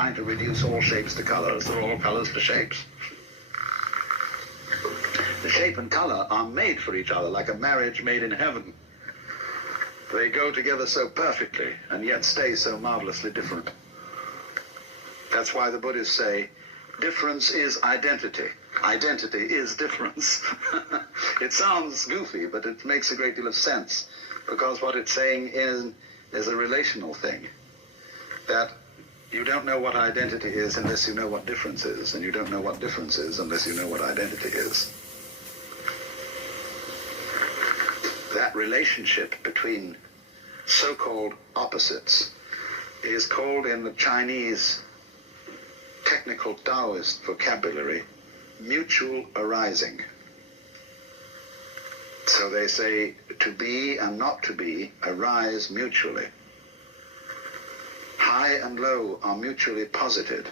trying to reduce all shapes to colors, or all colors to shapes. The shape and color are made for each other, like a marriage made in heaven. They go together so perfectly, and yet stay so marvelously different. That's why the Buddhists say, difference is identity. Identity is difference. It sounds goofy, but it makes a great deal of sense, because what it's saying is a relational thing. That you don't know what identity is unless you know what difference is, and you don't know what difference is unless you know what identity is. That relationship between so-called opposites is called in the Chinese technical Taoist vocabulary mutual arising. So they say to be and not to be arise mutually. High and low are mutually posited.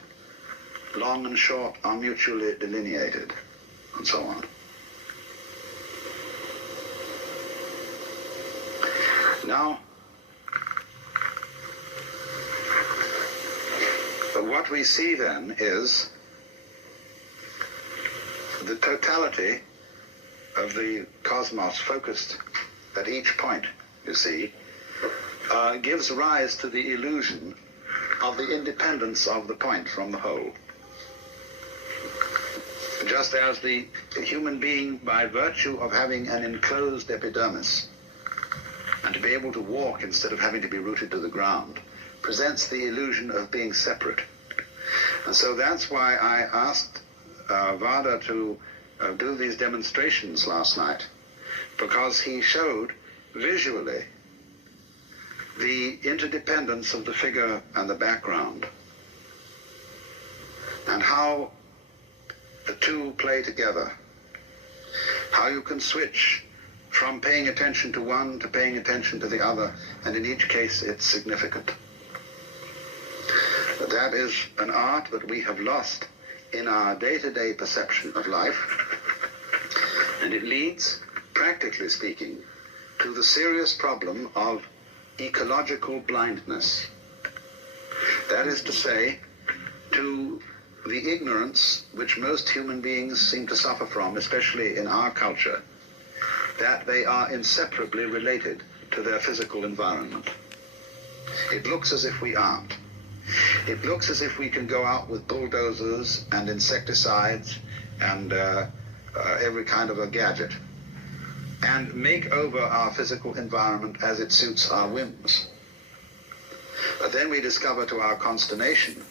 Long and short are mutually delineated, and so on. Now, what we see then is the totality of the cosmos focused at each point, you see, gives rise to the illusion of the independence of the point from the whole. Just as the human being, by virtue of having an enclosed epidermis, and to be able to walk instead of having to be rooted to the ground, presents the illusion of being separate. And so that's why I asked Vada to do these demonstrations last night, because he showed visually the interdependence of the figure and the background, and how the two play together, how you can switch from paying attention to one to paying attention to the other, and in each case it's significant. That is an art that we have lost in our day-to-day perception of life, and it leads, practically speaking, to the serious problem of ecological blindness. That is to say, to the ignorance which most human beings seem to suffer from, especially in our culture, that they are inseparably related to their physical environment. It looks as if we aren't. It looks as if we can go out with bulldozers and insecticides and every kind of a gadget and make over our physical environment as it suits our whims. But then we discover to our consternation